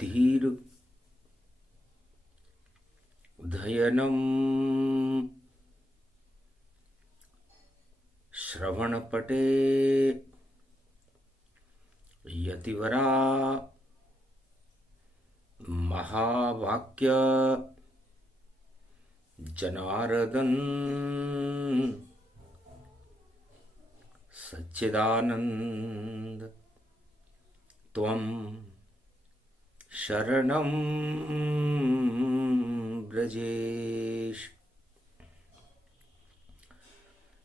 धीर धयनम श्रवणपटे यतिवरा महावाक्य जनार्दन सच्चिदानंद त्वं शरणं ब्रजेश।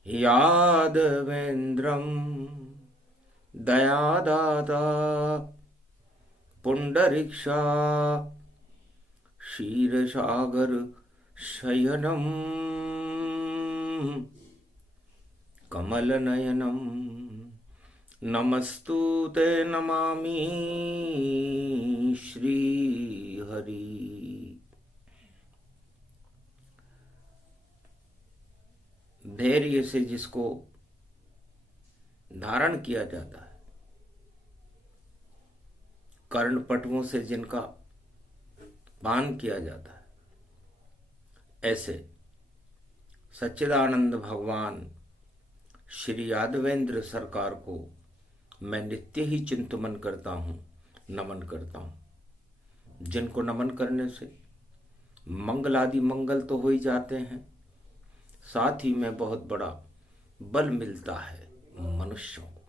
यादवेन्द्रं दयादाता पुंडरीक्षा क्षीरसागर शयनं कमलनयनं नमस्तुते नमामि श्रीहरि। धैर्य से जिसको धारण किया जाता है, कर्णपटुओं से जिनका पान किया जाता है, ऐसे सच्चिदानंद भगवान श्री यादवेंद्र सरकार को मैं नित्य ही चिंतन करता हूँ, नमन करता हूँ। जिनको नमन करने से मंगल आदि मंगल तो हो ही जाते हैं, साथ ही में बहुत बड़ा बल मिलता है मनुष्यों को।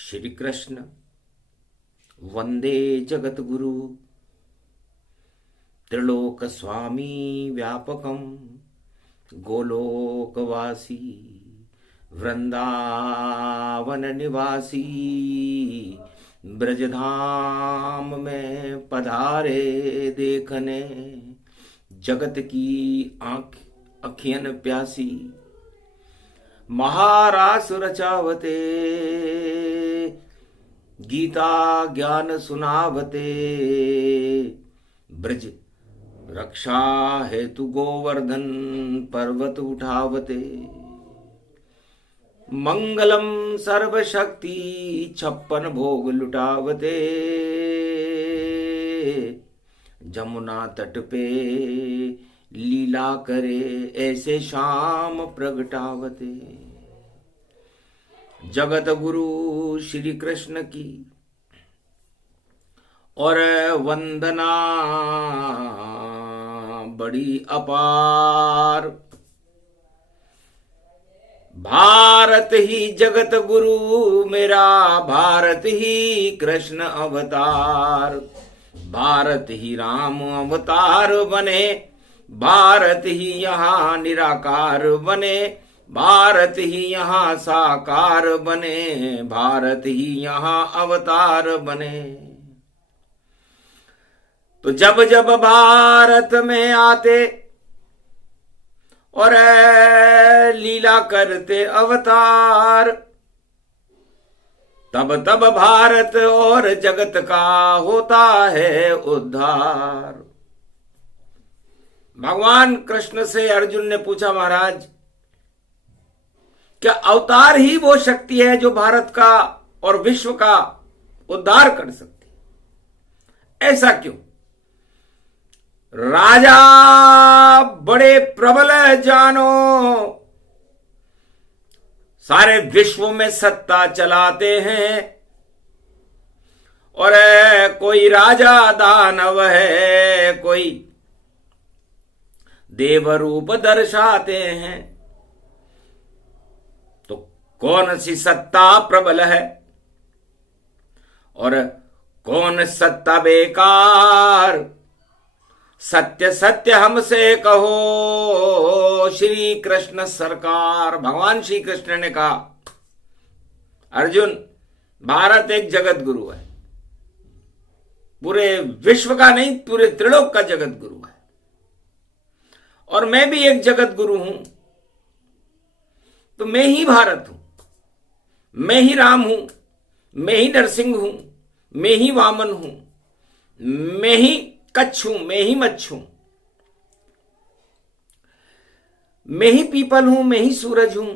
श्री कृष्ण वंदे जगत गुरु त्रिलोक स्वामी व्यापकम गोलोकवासी वृंदावन निवासी ब्रजधाम में पधारे देखने जगत की अखियन प्यासी महारास रचावते गीता ज्ञान सुनावते ब्रज रक्षा हेतु गोवर्धन पर्वत उठावते मंगलम सर्वशक्ति 56 भोग लुटावते जमुना तट पे लीला करे ऐसे शाम प्रगटावते। जगत गुरु श्री कृष्ण की और वंदना बड़ी अपार। भारत ही जगत गुरु मेरा, भारत ही कृष्ण अवतार, भारत ही राम अवतार बने, भारत ही यहाँ निराकार बने, भारत ही यहाँ साकार बने, भारत ही यहाँ अवतार बने। तो जब जब भारत में आते और लीला करते अवतार, तब तब भारत और जगत का होता है उद्धार। भगवान कृष्ण से अर्जुन ने पूछा, महाराज क्या अवतार ही वो शक्ति है जो भारत का और विश्व का उद्धार कर सकती है? ऐसा क्यों? राजा बड़े प्रबल जानो, सारे विश्व में सत्ता चलाते हैं, और कोई राजा दानव है, कोई देव रूप दर्शाते हैं। तो कौन सी सत्ता प्रबल है और कौन सत्ता बेकार? सत्य सत्य हमसे कहो श्री कृष्ण सरकार। भगवान श्री कृष्ण ने कहा, अर्जुन भारत एक जगत गुरु है, पूरे विश्व का नहीं, पूरे त्रिलोक का जगत गुरु है, और मैं भी एक जगत गुरु हूं। तो मैं ही भारत हूं, मैं ही राम हूं, मैं ही नरसिंह हूं, मैं ही वामन हूं, मैं ही कच्छ हूं, मैं ही मच्छ हूं, मैं ही पीपल हूं, मैं ही सूरज हूं,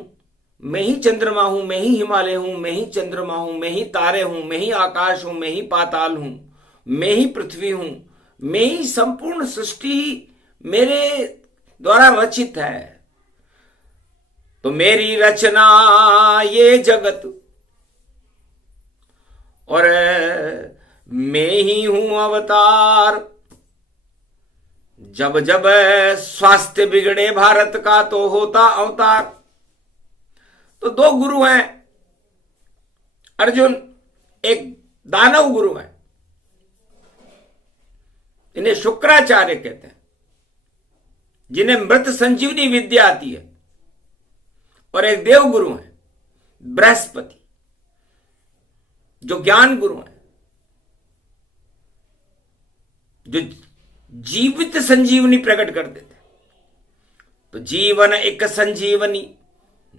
मैं ही चंद्रमा हूं, मैं ही हिमालय हूं, मैं ही चंद्रमा हूं, मैं ही तारे हूं, मैं ही आकाश हूं, मैं ही पाताल हूं, मैं ही पृथ्वी हूं, मैं ही संपूर्ण सृष्टि मेरे द्वारा रचित है। तो मेरी रचना ये जगत और मैं ही हूं अवतार। जब जब स्वास्थ्य बिगड़े भारत का तो होता अवतार। तो दो गुरु हैं अर्जुन, एक दानव गुरु है, इन्हें शुक्राचार्य कहते हैं, जिन्हें मृत संजीवनी विद्या आती है। और एक देव गुरु है बृहस्पति, जो ज्ञान गुरु है, जो जीवित संजीवनी प्रकट कर देते। तो जीवन एक संजीवनी,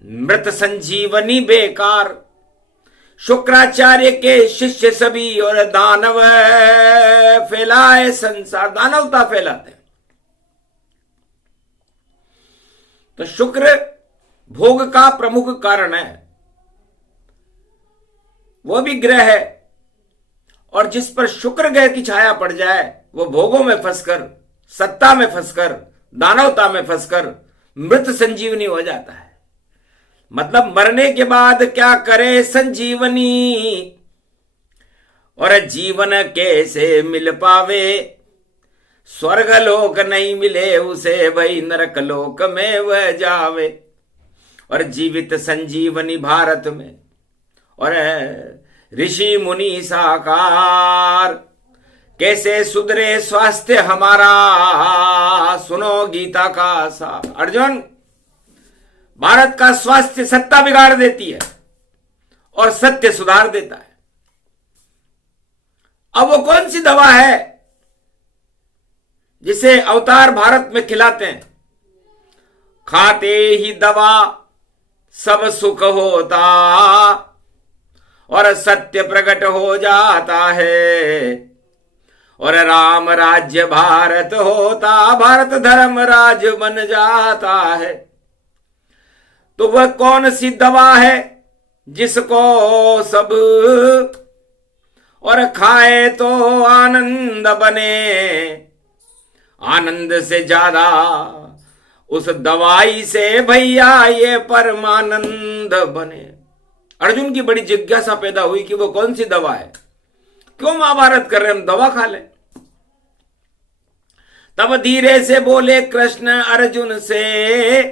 मृत संजीवनी बेकार। शुक्राचार्य के शिष्य सभी और दानव फैलाए संसार, दानवता फैलाते हैं। तो शुक्र भोग का प्रमुख कारण है, वो भी ग्रह है, और जिस पर शुक्र ग्रह की छाया पड़ जाए वो भोगों में फंसकर, सत्ता में फंसकर, दानवता में फंसकर मृत संजीवनी हो जाता है। मतलब मरने के बाद क्या करे संजीवनी, और जीवन कैसे मिल पावे। स्वर्ग लोक नहीं मिले उसे, भाई नरक लोक में वह जावे। और जीवित संजीवनी भारत में, और ऋषि मुनि साकार, कैसे सुधरे स्वास्थ्य हमारा, सुनो गीता का सार। अर्जुन, भारत का स्वास्थ्य सत्ता बिगाड़ देती है और सत्य सुधार देता है। अब वो कौन सी दवा है जिसे अवतार भारत में खिलाते हैं? खाते ही दवा सब सुख होता, और सत्य प्रकट हो जाता है, और राम राज्य भारत होता, भारत धर्म राज बन जाता है। तो वह कौन सी दवा है जिसको सब और खाए तो आनंद बने? आनंद से ज्यादा उस दवाई से भैया ये परमानंद बने। अर्जुन की बड़ी जिज्ञासा पैदा हुई कि वो कौन सी दवा है, क्यों महाभारत कर रहे हम, दवा खा ले। तब धीरे से बोले कृष्ण अर्जुन से,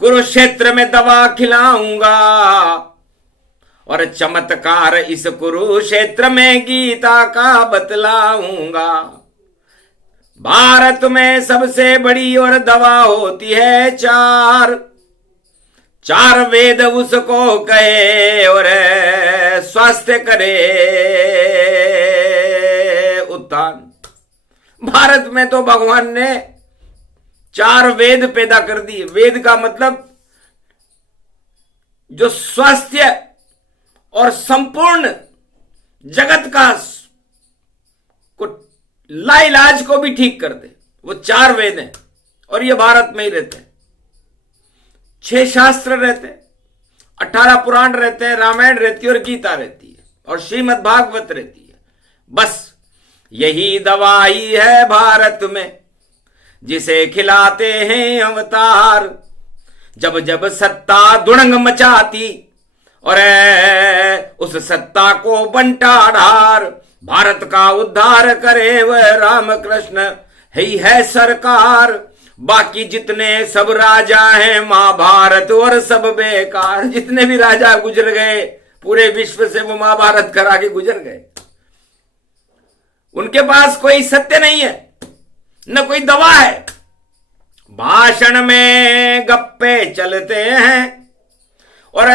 कुरुक्षेत्र में दवा खिलाऊंगा, और चमत्कार इस कुरुक्षेत्र में गीता का बतलाऊंगा। भारत में सबसे बड़ी और दवा होती है चार, चार वेद उसको कहे और स्वास्थ्य करे उत्थान। भारत में तो भगवान ने चार वेद पैदा कर दिए। वेद का मतलब जो स्वास्थ्य और संपूर्ण जगत का को लाइलाज को भी ठीक कर दे, वो चार वेद हैं। और ये भारत में ही रहते हैं। 6 शास्त्र रहते हैं, 18 पुराण रहते हैं, रामायण रहती है और गीता रहती है, और श्रीमद् भागवत रहती है। बस यही दवाई है भारत में, जिसे खिलाते हैं अवतार। जब जब सत्ता दुड़ंग मचाती और उस सत्ता को बंटा ढार, भारत का उद्धार करे वह राम कृष्ण ही है सरकार। बाकी जितने सब राजा हैं महाभारत और सब बेकार। जितने भी राजा गुजर गए पूरे विश्व से, वो महाभारत करा के गुजर गए। उनके पास कोई सत्य नहीं है, न कोई दवा है। भाषण में गप्पे चलते हैं और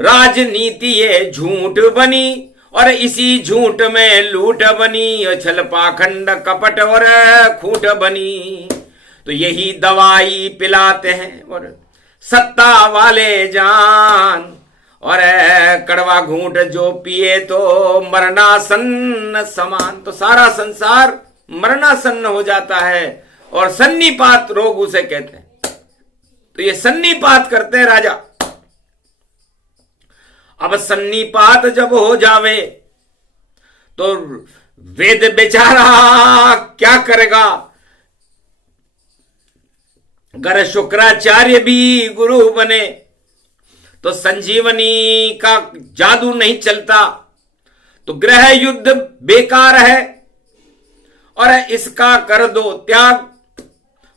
राजनीति ये झूठ बनी, और इसी झूठ में लूट बनी, छल पाखंड कपट और खूट बनी। तो यही दवाई पिलाते हैं और सत्ता वाले जान, और कड़वा घूंट जो पिए तो मरणासन्न समान। तो सारा संसार मरणासन्न हो जाता है, और सन्निपात रोग उसे कहते हैं। तो ये सन्निपात करते हैं राजा। अब सन्निपात जब हो जावे तो वेद बेचारा क्या करेगा। अगर शुक्राचार्य भी गुरु बने तो संजीवनी का जादू नहीं चलता, तो ग्रह युद्ध बेकार है और इसका कर दो त्याग।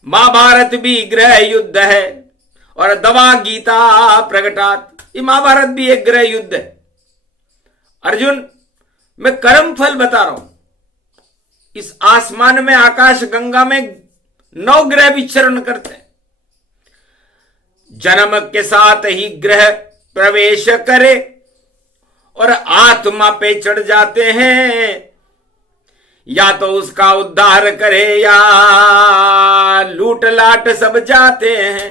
महाभारत भी ग्रह युद्ध है और दवा गीता प्रगटात, ये महाभारत भी एक ग्रह युद्ध है। अर्जुन, मैं कर्म फल बता रहा हूं। इस आसमान में, आकाश गंगा में 9 ग्रह विचरण करते हैं। जन्म के साथ ही ग्रह प्रवेश करे और आत्मा पे चढ़ जाते हैं, या तो उसका उद्धार करे या लूट लाट सब जाते हैं।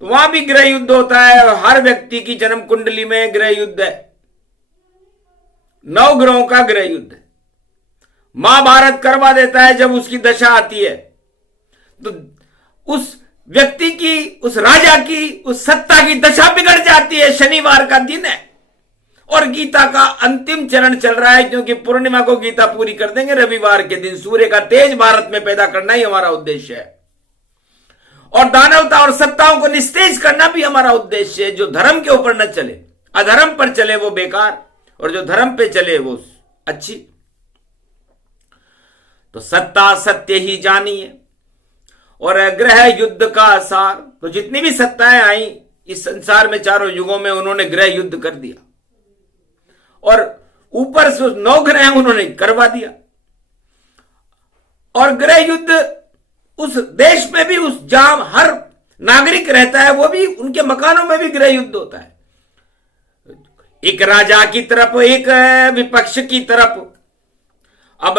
तो वहां भी ग्रह युद्ध होता है और हर व्यक्ति की जन्म कुंडली में ग्रह युद्ध है। 9 ग्रहों का ग्रह युद्ध है। महाभारत करवा देता है जब उसकी दशा आती है, तो उस व्यक्ति की, उस राजा की, उस सत्ता की दशा बिगड़ जाती है। शनिवार का दिन है और गीता का अंतिम चरण चल रहा है, क्योंकि पूर्णिमा को गीता पूरी कर देंगे। रविवार के दिन सूर्य का तेज भारत में पैदा करना ही हमारा उद्देश्य है और दानवता और सत्ताओं को निस्तेज करना भी हमारा उद्देश्य है। जो धर्म के ऊपर न चले, अधर्म पर चले वो बेकार, और जो धर्म पे चले वो अच्छी। तो सत्ता सत्य ही जानिए और ग्रह युद्ध का सार। तो जितनी भी सत्ताएं आई इस संसार में, चारों युगों में, उन्होंने ग्रह युद्ध कर दिया और ऊपर से 9 ग्रह उन्होंने करवा दिया। और ग्रह युद्ध उस देश में भी, उस जहां हर नागरिक रहता है, वो भी उनके मकानों में भी ग्रह युद्ध होता है। एक राजा की तरफ, एक विपक्ष की तरफ। अब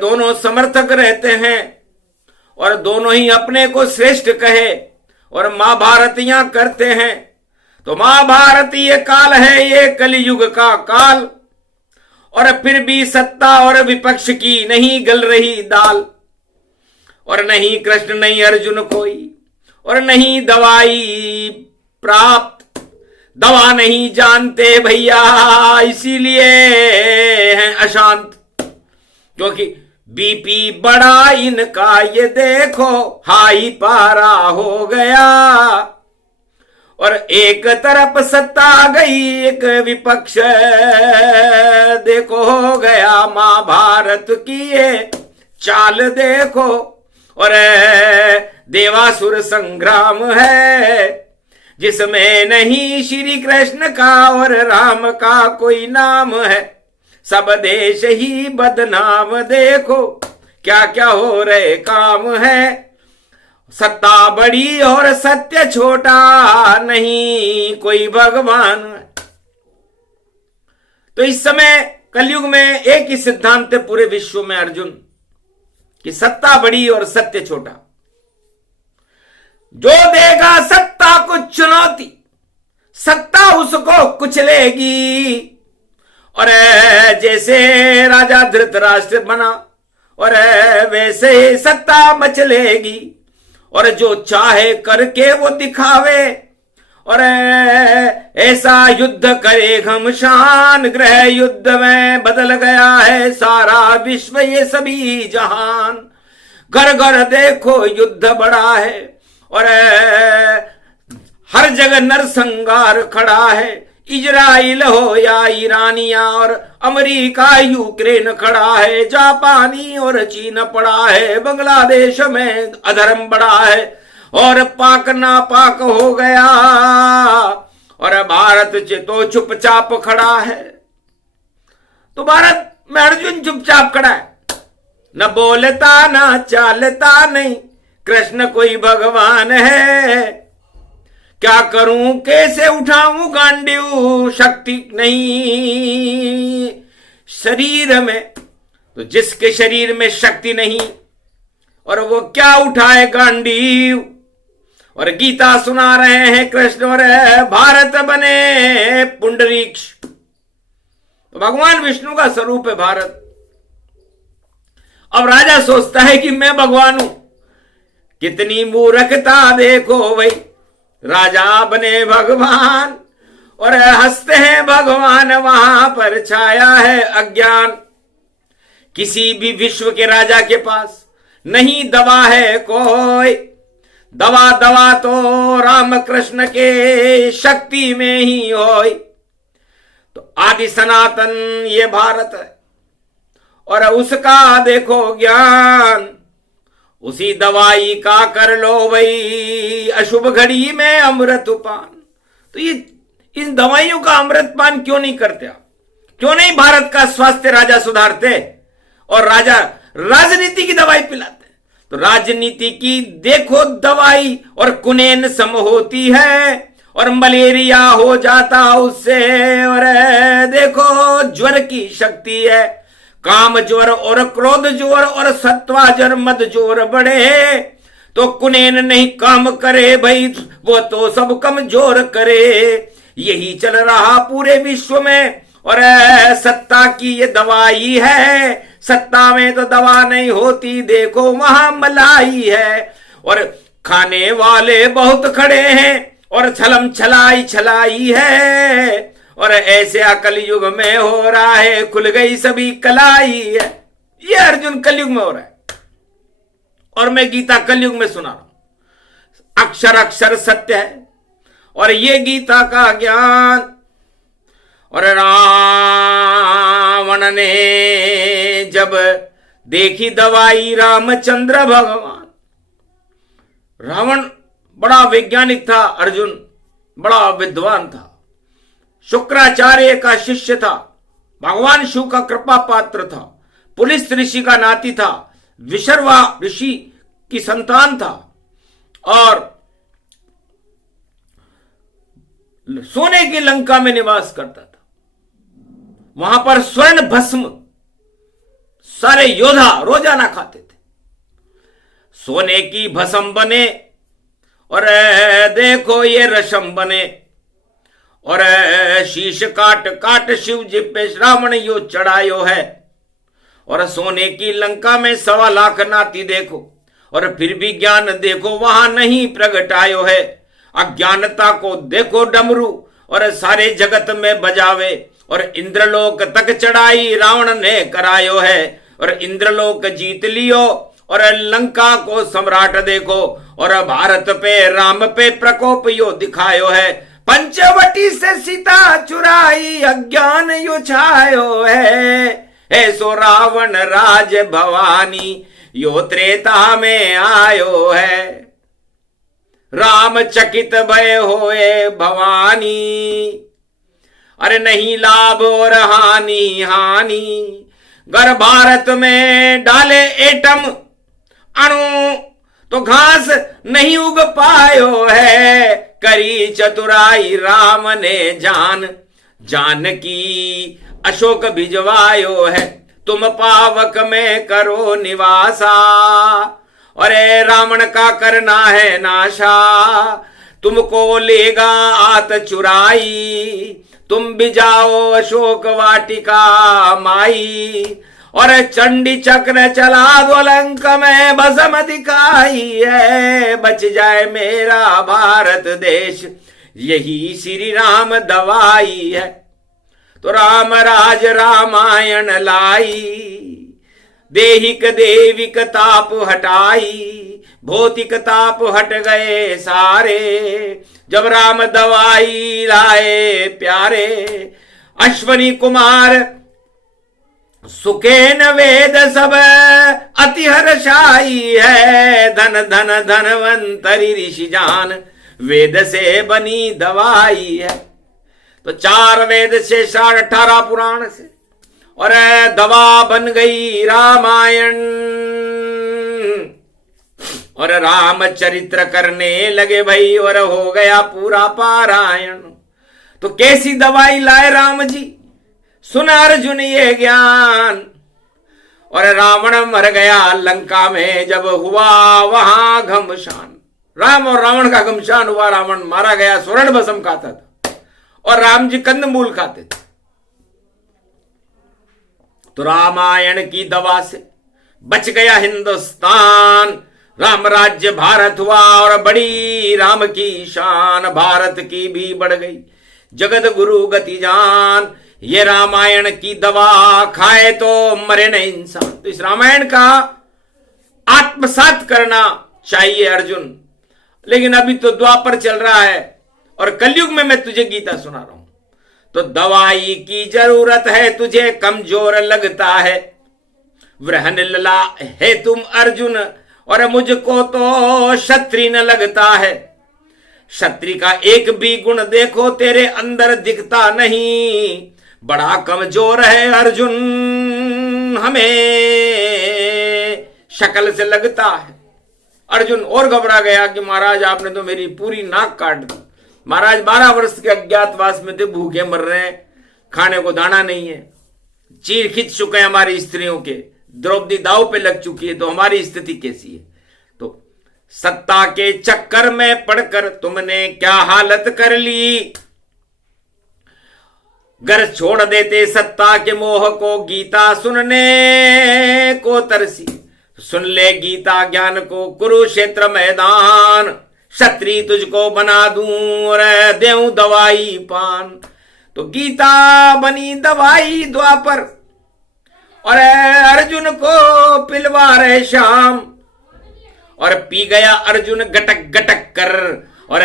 दोनों समर्थक रहते हैं और दोनों ही अपने को श्रेष्ठ कहे और महाभारतियां करते हैं। तो महाभारत ये काल है, ये कलियुग का काल, और फिर भी सत्ता और विपक्ष की नहीं गल रही दाल। और नहीं कृष्ण नहीं अर्जुन कोई, और नहीं दवाई प्राप्त। दवा नहीं जानते भैया, इसीलिए हैं अशांत, क्योंकि बीपी बड़ा इनका ये देखो हाई पारा हो गया। और एक तरफ सत्ता गई, एक विपक्ष देखो हो गया। महाभारत की ये चाल देखो, और देवासुर संग्राम है जिसमें नहीं श्री कृष्ण का और राम का कोई नाम है। सब देश ही बदनाम, देखो क्या क्या हो रहे काम है। सत्ता बड़ी और सत्य छोटा, नहीं कोई भगवान। तो इस समय कलयुग में एक ही सिद्धांत है पूरे विश्व में अर्जुन, कि सत्ता बड़ी और सत्य छोटा। जो देगा सत्ता को चुनौती, सत्ता उसको कुचलेगी। और जैसे राजा धृतराष्ट्र बना और वैसे ही सत्ता मचलेगी। और जो चाहे करके वो दिखावे, और ऐसा युद्ध करे घमशान। ग्रह युद्ध में बदल गया है सारा विश्व, ये सभी जहान। घर घर देखो युद्ध बड़ा है और हर जगह नरसंहार खड़ा है। इजराइल हो या ईरानिया और अमेरिका यूक्रेन खड़ा है। जापानी और चीन पड़ा है। बांग्लादेश में अधर्म बड़ा है और पाक नापाक हो गया। और भारत तो चुपचाप खड़ा है। तो भारत में अर्जुन चुपचाप खड़ा है, न बोलता न चालता, नहीं कृष्ण कोई भगवान है। क्या करूं कैसे उठाऊं गांडीव, शक्ति नहीं शरीर में। तो जिसके शरीर में शक्ति नहीं और वो क्या उठाए गांडीव। और गीता सुना रहे हैं कृष्ण और भारत बने पुंडरीक्ष। तो भगवान विष्णु का स्वरूप है भारत। अब राजा सोचता है कि मैं भगवान हूं। कितनी मूर्खता देखो भाई। राजा बने भगवान और हंसते हैं भगवान, वहां पर छाया है अज्ञान। किसी भी विश्व के राजा के पास नहीं दवा है कोई, दवा दवा तो राम कृष्ण के शक्ति में ही होय। तो आदि सनातन ये भारत है और उसका देखो ज्ञान, उसी दवाई का कर लो भाई अशुभ घड़ी में अमृत पान। तो ये इन दवाइयों का अमृत पान क्यों नहीं करते आप? क्यों नहीं भारत का स्वास्थ्य राजा सुधारते और राजा राजनीति की दवाई पिलाते? तो राजनीति की देखो दवाई और कुनेन सम होती है और मलेरिया हो जाता उससे, और देखो ज्वर की शक्ति है, काम ज्वर और क्रोध ज्वर और सत्वा जर मद जोर बढ़े। तो कुनेन नहीं काम करे भाई, वो तो सब कमजोर करे। यही चल रहा पूरे विश्व में और सत्ता की ये दवाई है। सत्ता में तो दवा नहीं होती, देखो वहां मलाई है और खाने वाले बहुत खड़े हैं और छलम छलाई छलाई है। और ऐसे कलयुग में हो रहा है, खुल गई सभी कलाई है। ये अर्जुन कलयुग में हो रहा है और मैं गीता कलयुग में सुना रहा हूं। अक्षर अक्षर सत्य है और ये गीता का ज्ञान। और रावण ने जब देखी दवाई रामचंद्र भगवान, रावण बड़ा वैज्ञानिक था, अर्जुन बड़ा विद्वान था, शुक्राचार्य का शिष्य था, भगवान शिव का कृपा पात्र था, पुलिस ऋषि का नाती था, विशर्वा ऋषि की संतान था और सोने की लंका में निवास करता था। वहां पर स्वर्ण भस्म सारे योद्धा रोजाना खाते थे। सोने की भस्म बने और देखो ये रशम बने और शीश काट काट शिव जी पे रावण यो चढ़ायो है। और सोने की लंका में 1.25 लाख नाती देखो और फिर भी ज्ञान देखो वहां नहीं प्रगटायो है। अज्ञानता को देखो डमरू और सारे जगत में बजावे और इंद्रलोक तक चढ़ाई रावण ने करायो है और इंद्रलोक जीत लियो और लंका को सम्राट देखो और भारत पे राम पे प्रकोप यो दिखायो है। पंचवटी से सीता चुराई अज्ञान यो छायो है। ऐसो रावण राज भवानी यो त्रेता में आयो है। राम चकित भय होए भवानी, अरे नहीं लाभ और हानि हानि। गर भारत में डाले एटम अणु तो घास नहीं उग पायो है। करी चतुराई राम ने जान जानकी अशोक भिजवायो है। तुम पावक में करो निवासा, अरे रावण का करना है नाशा। तुमको लेगा आत चुराई, तुम भी जाओ अशोक वाटिका माई। और चंडी चक्र चला दो लंक में भस्म दिखाई है। बच जाए मेरा भारत देश यही श्री राम दवाई है। तो राम राज रामायण लाई, देहिक देविक ताप हटाई। भौतिक ताप हट गए सारे जब राम दवाई लाए प्यारे। अश्वनी कुमार सुकेन वेद सब अति हर्षाई है। धन धन धनवंतरी ऋषि जान वेद से बनी दवाई है। तो 4 वेद से 18 पुराण से और दवा बन गई रामायण। और राम चरित्र करने लगे भाई और हो गया पूरा पारायण। तो कैसी दवाई लाए राम जी, सुन अर्जुन ये ज्ञान। और रावण मर गया लंका में जब हुआ वहां घमशान। राम और रावण का घमशान हुआ, रावण मारा गया, स्वर्ण भस्म खाता था और राम जी कंदमूल खाते थे। तो रामायण की दवा से बच गया हिंदुस्तान। राम राज्य भारत हुआ और बड़ी राम की शान, भारत की भी बढ़ गई जगत गुरु गति जान। ये रामायण की दवा खाए तो मरे न इंसान। तो इस रामायण का आत्मसात करना चाहिए अर्जुन। लेकिन अभी तो द्वापर चल रहा है और कलयुग में मैं तुझे गीता सुना रहा हूं। तो दवाई की जरूरत है तुझे, कमजोर लगता है वृहन लला है तुम अर्जुन, और मुझको तो क्षत्रिय न लगता है। क्षत्रिय का एक भी गुण देखो तेरे अंदर दिखता नहीं, बड़ा कमजोर है अर्जुन, हमें शक्ल से लगता है। अर्जुन और घबरा गया कि महाराज आपने तो मेरी पूरी नाक काट दी। महाराज 12 वर्ष के अज्ञातवास में थे, भूखे मर रहे हैं, खाने को दाना नहीं है, चीर खींच चुके हैं हमारी स्त्रियों के, द्रौपदी दाव पे लग चुकी है, तो हमारी स्थिति कैसी है। तो सत्ता के चक्कर में पड़कर तुमने क्या हालत कर ली, घर छोड़ देते सत्ता के मोह को, गीता सुनने को तरसी। सुन ले गीता ज्ञान को, कुरुक्षेत्र मैदान, क्षत्रिय तुझको बना दूं और देऊं दवाई पान। तो गीता बनी दवाई द्वापर, और अर्जुन को पिलवा रहे शाम, और पी गया अर्जुन गटक गटक कर, और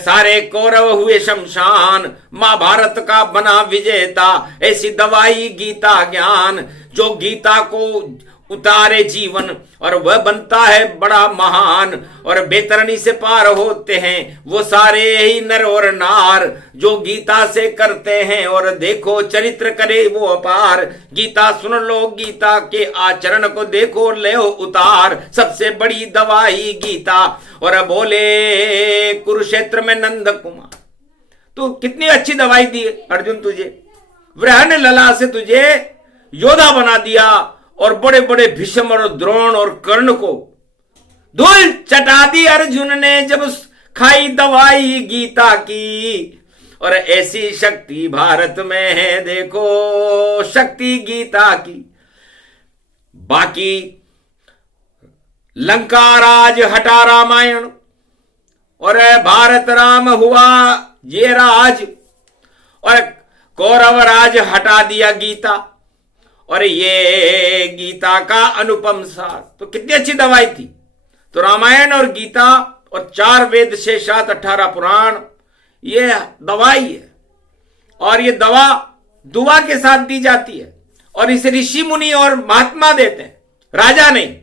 सारे कौरव हुए शमशान। महाभारत का बना विजेता, ऐसी दवाई गीता ज्ञान। जो गीता को उतारे जीवन और वह बनता है बड़ा महान, और बेतरनी से पार होते हैं वो सारे ही नर और नार, जो गीता से करते हैं और देखो चरित्र करे वो अपार। गीता सुन लो, गीता के आचरण को देखो ले उतार, सबसे बड़ी दवाई गीता। और बोले कुरुक्षेत्र में नंद कुमार, तो कितनी अच्छी दवाई दी अर्जुन तुझे, वृहन लला से तुझे योद्धा बना दिया, और बड़े बड़े भीष्म और द्रोण और कर्ण को धूल चटा दी अर्जुन ने जब खाई दवाई गीता की। और ऐसी शक्ति भारत में है देखो, शक्ति गीता की। बाकी लंका राज हटा रामायण, और भारत राम हुआ ये राज, और कौरव राज हटा दिया गीता, और ये गीता का अनुपम सार। तो कितनी अच्छी दवाई थी। तो रामायण और गीता और 4 वेद, 6, 7, 18 पुराण, ये दवाई है, और ये दवा दुआ के साथ दी जाती है, और इसे ऋषि मुनि और महात्मा देते हैं, राजा नहीं।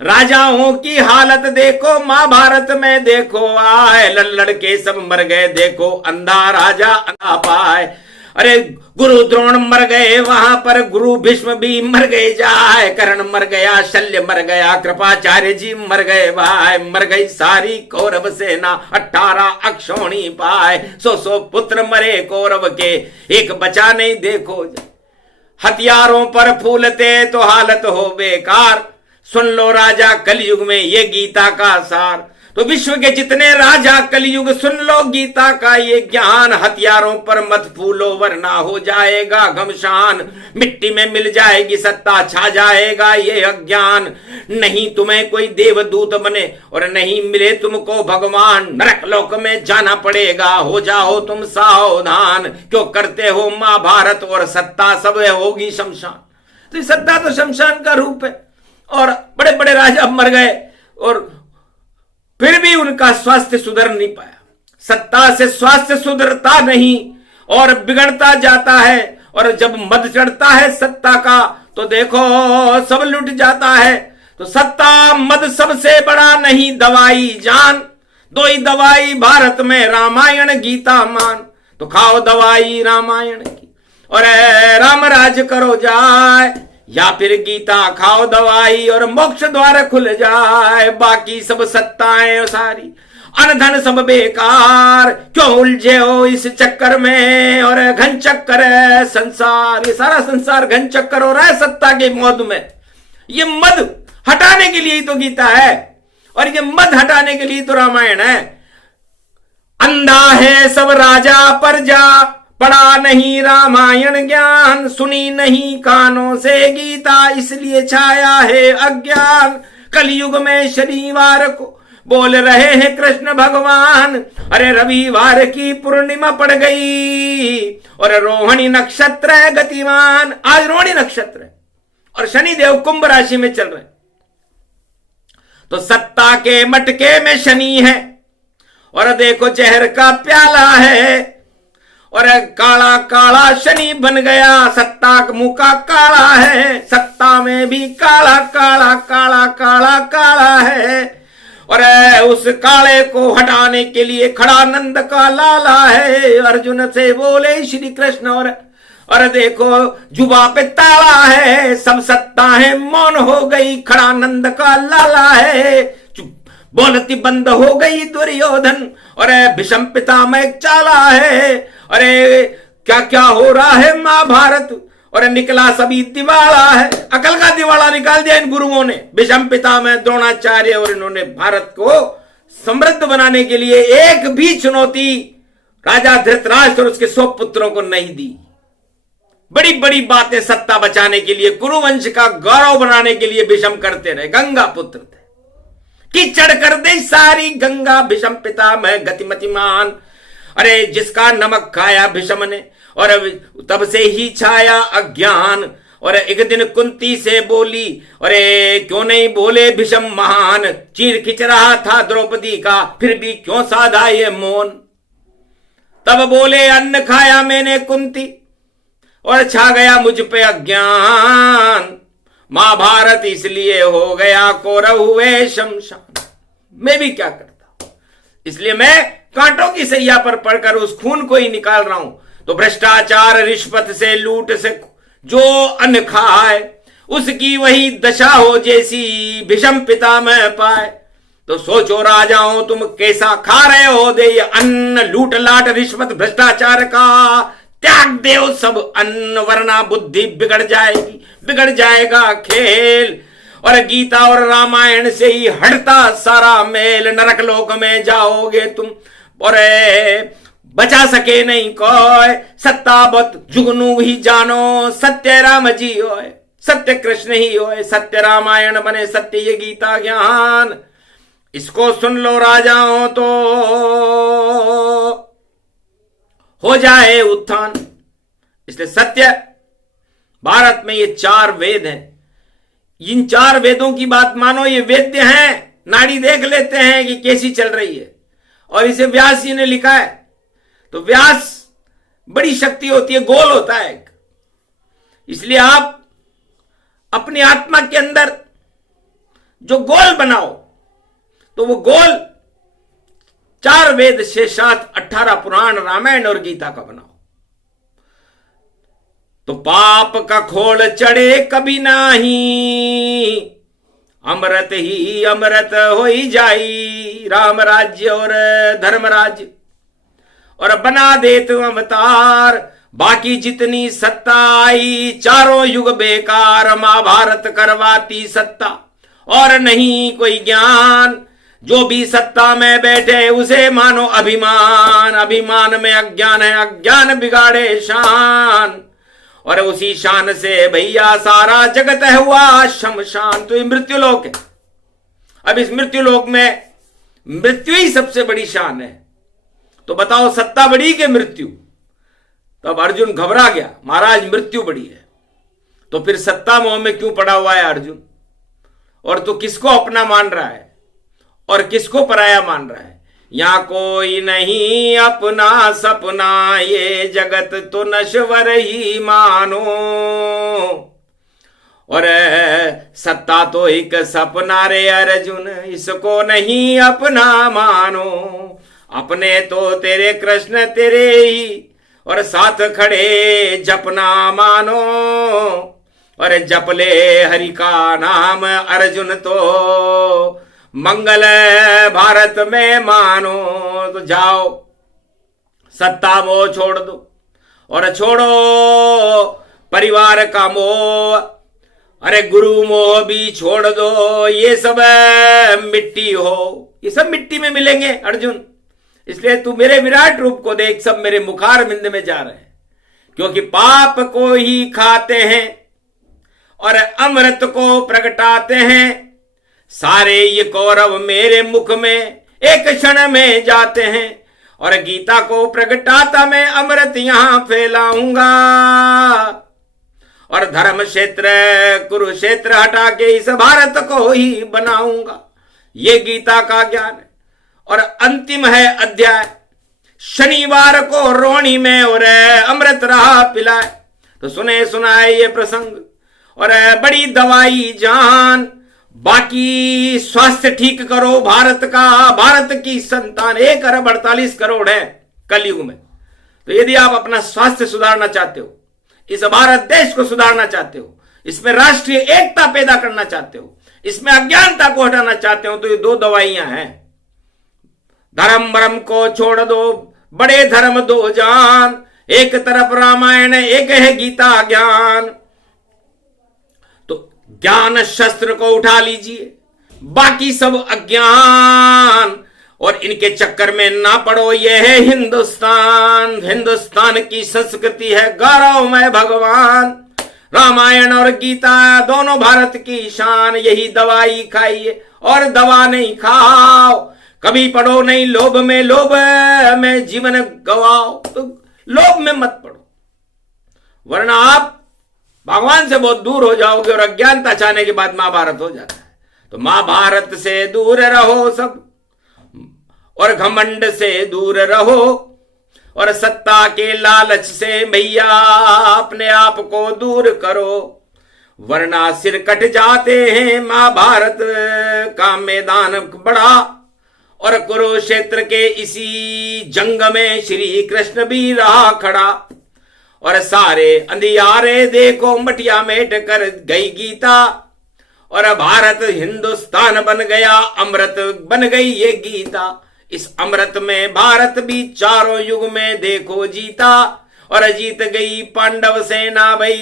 राजाओं की हालत देखो महाभारत में देखो, आए लल्लड़ के सब मर गए देखो, अंधा राजा अंधा पाए। अरे गुरु द्रोण मर गए वहां पर, गुरु भीष्म भी मर गए जाए, कर्ण मर गया, शल्य मर गया, कृपाचार्य जी मर गए भाई, मर गई सारी कौरव सेना, 18 अक्षौणी पाए, 100 पुत्र मरे कौरव के, एक बचा नहीं देखो। हथियारों पर फूलते तो हालत हो बेकार, सुन लो राजा कलयुग में ये गीता का सार। तो विश्व के जितने राजा कलयुग सुन लो गीता का ये ज्ञान, हथियारों पर मत फूलो वरना हो जाएगा घमशान, मिट्टी में मिल जाएगी सत्ता छा जाएगा ये अज्ञान। नहीं तुम्हें कोई देवदूत बने और नहीं मिले तुमको भगवान, नरक लोक में जाना पड़ेगा, हो जाओ तुम सावधान, क्यों करते हो महाभारत और सत्ता सब होगी शमशान। तो सत्ता तो शमशान का रूप है, और बड़े बड़े राजा मर गए और फिर भी उनका स्वास्थ्य सुधर नहीं पाया। सत्ता से स्वास्थ्य सुधरता नहीं और बिगड़ता जाता है, और जब मद चढ़ता है सत्ता का तो देखो सब लुट जाता है। तो सत्ता मद सबसे बड़ा नहीं दवाई जान, 2 ही दवाई भारत में रामायण गीता मान। तो खाओ दवाई रामायण की और राम राज करो जाए, या फिर गीता खाओ दवाई और मोक्ष द्वार खुल जाए। बाकी सब सत्ताएं सारी अनधन सब बेकार, क्यों उलझे हो इस चक्कर में, और घन चक्कर है संसार, ये सारा संसार घन चक्कर हो रहा है सत्ता के मद में। ये मद हटाने के लिए ही तो गीता है, और ये मद हटाने के लिए तो रामायण है। अंधा है सब राजा प्रजा, पढ़ा नहीं रामायण ज्ञान, सुनी नहीं कानों से गीता, इसलिए छाया है अज्ञान। कलयुग में शनिवार को बोल रहे हैं कृष्ण भगवान। अरे रविवार की पूर्णिमा पड़ गई और रोहिणी नक्षत्र है गतिमान। आज रोहिणी नक्षत्र है और शनिदेव कुंभ राशि में चल रहे, तो सत्ता के मटके में शनि है और देखो जहर का प्याला है और काला काला शनि बन गया। सत्ता का मुंह का काला है, सत्ता में भी काला काला काला काला काला है और उस काले को हटाने के लिए खड़ा नंद का लाला है। अर्जुन से बोले श्री कृष्ण और देखो जुबा पे ताला है, सब सत्ता है मौन हो गई, खड़ा नंद का लाला है। बोलती बंद हो गई दुर्योधन और भीष्म पितामह चाला है। अरे क्या क्या हो रहा है महाभारत और निकला सभी दिवाला है। अकल का दिवाला निकाल दिया इन गुरुओं ने, भीष्म पितामह द्रोणाचार्य, और इन्होंने भारत को समृद्ध बनाने के लिए एक भी चुनौती राजा धृतराष्ट्र और उसके 100 पुत्रों को नहीं दी। बड़ी बड़ी बातें सत्ता बचाने के लिए, कुरुवंश का गौरव बनाने के लिए भीष्म करते रहे। गंगा पुत्र थे, कीचड़ कर दे सारी गंगा भीष्म पितामह गतिमतिमान। अरे जिसका नमक खाया भीष्म ने और तब से ही छाया अज्ञान। और एक दिन कुंती से बोली, अरे क्यों नहीं बोले भीष्म महान, चीर खिंच रहा था द्रौपदी का फिर भी क्यों साधा ये मौन। तब बोले अन्न खाया मैंने कुंती और छा गया मुझ पे अज्ञान। महाभारत इसलिए हो गया कौरव हुए शमशान। मैं भी क्या करता हूं, इसलिए मैं कांटों की सैया पर पड़कर उस खून को ही निकाल रहा हूं। तो भ्रष्टाचार रिश्वत से लूट से जो अन्न खाए उसकी वही दशा हो जैसी भीष्म पितामह पाए। तो सोचो राजाओं तुम कैसा खा रहे हो दे ये अन्न, लूट लाट रिश्वत भ्रष्टाचार का त्याग देव सब अन्न, वरना बुद्धि बिगड़ जाएगी, बिगड़ जाएगा खेल। और गीता और रामायण से ही हटता सारा मेल, नरक लोक में जाओगे तुम और बचा सके नहीं कोई। सत्तावत जुगनू ही जानो, सत्य राम जी होए, सत्य कृष्ण ही होए, सत्य रामायण बने, सत्य ये गीता ज्ञान। इसको सुन लो राजाओं तो हो जाए उत्थान। इसलिए सत्य, भारत में ये 4 वेद हैं, इन 4 वेदों की बात मानो, ये वेद्य हैं। नाड़ी देख लेते हैं कि कैसी चल रही है। और इसे व्यास जी ने लिखा है। तो व्यास बड़ी शक्ति होती है, गोल होता है एक। इसलिए आप अपनी आत्मा के अंदर जो गोल बनाओ, तो वो गोल 4 वेद से 7 18 पुराण रामायण और गीता का बनाओ। तो पाप का खोल चढ़े कभी नाही, अमृत ही अमृत हो ही जाई। राम राज्य और धर्म राज्य और बना दे तू अवतार। बाकी जितनी सत्ता आई चारों युग बेकार, महाभारत करवाती सत्ता और नहीं कोई ज्ञान। जो भी सत्ता में बैठे उसे मानो अभिमान, अभिमान में अज्ञान है, अज्ञान बिगाड़े शान। और उसी शान से भैया सारा जगत है हुआ शमशान। तो ये मृत्यु लोक है। अब इस मृत्यु लोक में मृत्यु ही सबसे बड़ी शान है। तो बताओ सत्ता बड़ी के मृत्यु? तब अर्जुन घबरा गया, महाराज मृत्यु बड़ी है। तो फिर सत्ता मोह में क्यों पड़ा हुआ है अर्जुन? और तो किसको अपना मान रहा है और किसको पराया मान रहा है? यहां कोई नहीं अपना सपना, ये जगत तो नश्वर ही मानो। और सत्ता तो एक सपना रे अर्जुन, इसको नहीं अपना मानो। अपने तो तेरे कृष्ण तेरे ही और साथ खड़े जपना मानो। और जप ले हरि का नाम अर्जुन तो मंगल भारत में मानो। तो जाओ सत्ता मोह छोड़ दो और छोड़ो परिवार का मोह। अरे गुरु मोह भी छोड़ दो, ये सब मिट्टी हो, ये सब मिट्टी में मिलेंगे अर्जुन। इसलिए तू मेरे विराट रूप को देख, सब मेरे मुखार बिंद में जा रहे हैं। क्योंकि पाप को ही खाते हैं और अमृत को प्रगटाते हैं। सारे ये कौरव मेरे मुख में एक क्षण में जाते हैं, और गीता को प्रगटाता मैं अमृत यहां फैलाऊंगा, और धर्म क्षेत्र कुरुक्षेत्र हटा के इस भारत को ही बनाऊंगा। ये गीता का ज्ञान है। और अंतिम है अध्याय, शनिवार को रोणी में और अमृत रहा पिलाए। तो सुने सुनाए ये प्रसंग, और बड़ी दवाई जान, बाकी स्वास्थ्य ठीक करो भारत का। भारत की संतान 1 अरब 48 करोड़ है कलयुग में। तो यदि आप अपना स्वास्थ्य सुधारना चाहते हो, इस भारत देश को सुधारना चाहते हो, इसमें राष्ट्रीय एकता पैदा करना चाहते हो, इसमें अज्ञानता को हटाना चाहते हो, तो ये 2 दवाइयां हैं। धर्म भरम को छोड़ दो, बड़े धर्म 2 जान, एक तरफ रामायण, एक है गीता ज्ञान। तो ज्ञान शस्त्र को उठा लीजिए, बाकी सब अज्ञान, और इनके चक्कर में ना पड़ो। यह है हिंदुस्तान, हिंदुस्तान की संस्कृति है गौरवमय भगवान। रामायण और गीता दोनों भारत की शान। यही दवाई खाइए और दवा नहीं खाओ। कभी पड़ो नहीं लोभ में, लोभ में जीवन गवाओ। तो लोभ में मत पड़ो, वरना आप भगवान से बहुत दूर हो जाओगे, और अज्ञानता चाहने के बाद महाभारत हो जाता है। तो महाभारत से दूर रहो सब, और घमंड से दूर रहो, और सत्ता के लालच से भैया अपने आप को दूर करो, वरना सिर कट जाते हैं। महाभारत का मैदान बड़ा, और कुरुक्षेत्र के इसी जंग में श्री कृष्ण भी रहा खड़ा, और सारे अंधियारे देखो मटिया मेट कर गई गीता, और भारत हिंदुस्तान बन गया, अमृत बन गई ये गीता। इस अमृत में भारत भी चारों युग में देखो जीता, और जीत गई पांडव सेना भाई।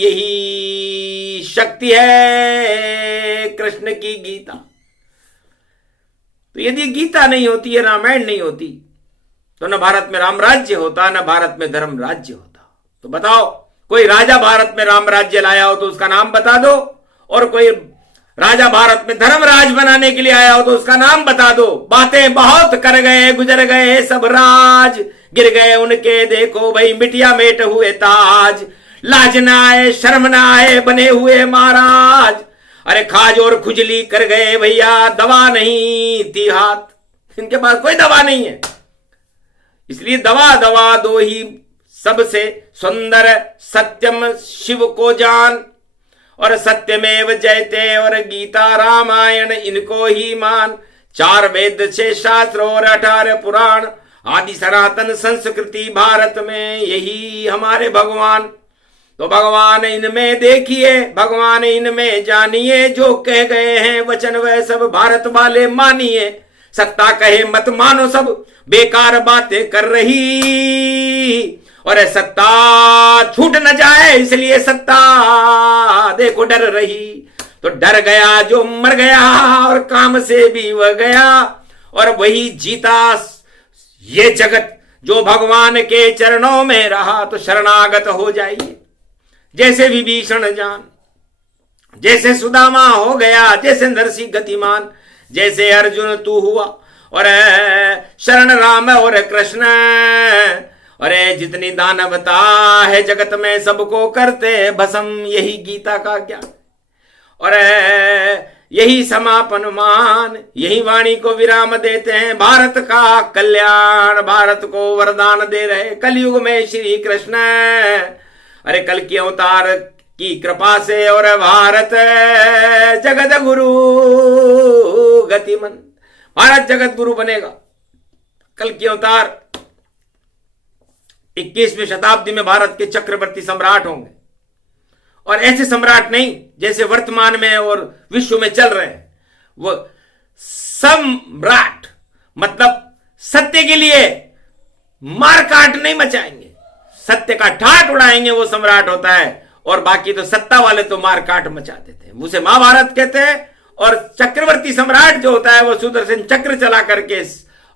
यही शक्ति है कृष्ण की गीता। तो यदि गीता नहीं होती है, रामायण नहीं होती, तो न भारत में राम राज्य होता, न भारत में धर्म राज्य होता। तो बताओ, कोई राजा भारत में राम राज्य लाया हो तो उसका नाम बता दो, और कोई राजा भारत में धर्म राज बनाने के लिए आया हो तो उसका नाम बता दो। बातें बहुत कर गए, गुजर गए सब राज, गिर गए उनके देखो भाई मिटिया मेट हुए ताज। लाज ना आए शर्म ना आए बने हुए महाराज, अरे खाज और खुजली कर गए भैया, दवा नहीं थी हाथ। इनके पास कोई दवा नहीं है, इसलिए दवा दवा दो ही सबसे सुंदर सत्यम शिव को जान, और सत्यमेव जयते और गीता रामायण इनको ही मान। 4 वेद 6 शास्त्र और 18 पुराण, आदि सनातन संस्कृति भारत में, यही हमारे भगवान। तो भगवान इनमें देखिए, भगवान इनमें जानिए, जो कह गए हैं वचन वह सब भारत वाले मानिए। सत्ता कहे मत मानो सब बेकार बातें कर रही, और सत्ता छूट न जाए इसलिए सत्ता देखो डर रही। तो डर गया जो मर गया, और काम से भी वह गया, और वही जीता ये जगत जो भगवान के चरणों में रहा। तो शरणागत हो जाइए, जैसे विभीषण जान, जैसे सुदामा हो गया, जैसे नरसिंह गतिमान, जैसे अर्जुन तू हुआ, और शरण राम और कृष्ण। अरे जितनी दानवता है जगत में सबको करते भस्म, यही गीता का ज्ञान, और यही समापन मान, यही वाणी को विराम देते हैं। भारत का कल्याण, भारत को वरदान दे रहे कलयुग में श्री कृष्ण। अरे कल की अवतार की कृपा से, और भारत जगत गुरु गतिमन, भारत जगत गुरु बनेगा। कल की अवतार 21वीं शताब्दी में भारत के चक्रवर्ती सम्राट होंगे, और ऐसे सम्राट नहीं जैसे वर्तमान में और विश्व में चल रहे हैं। वो सम्राट मतलब सत्य के लिए मारकाट नहीं मचाएंगे, सत्य का ठाट उड़ाएंगे, वो सम्राट होता है। और बाकी तो सत्ता वाले तो मारकाट मचा देते हैं, उसे महाभारत कहते हैं। और चक्रवर्ती सम्राट जो होता है वो सुदर्शन चक्र चला करके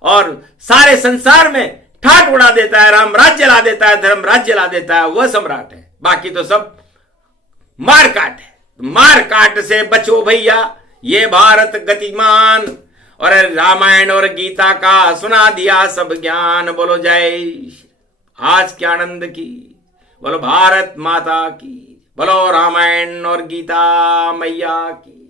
और सारे संसार में ठाट उड़ा देता है, राम राज्य ला देता है, धर्म राज्य ला देता है, वह सम्राट है। बाकी तो सब मारकाट है। मारकाट से बचो भैया, ये भारत गतिमान, और रामायण और गीता का सुना दिया सब ज्ञान। बोलो जय आज के आनंद की, बोलो भारत माता की, बोलो रामायण और गीता मैया की।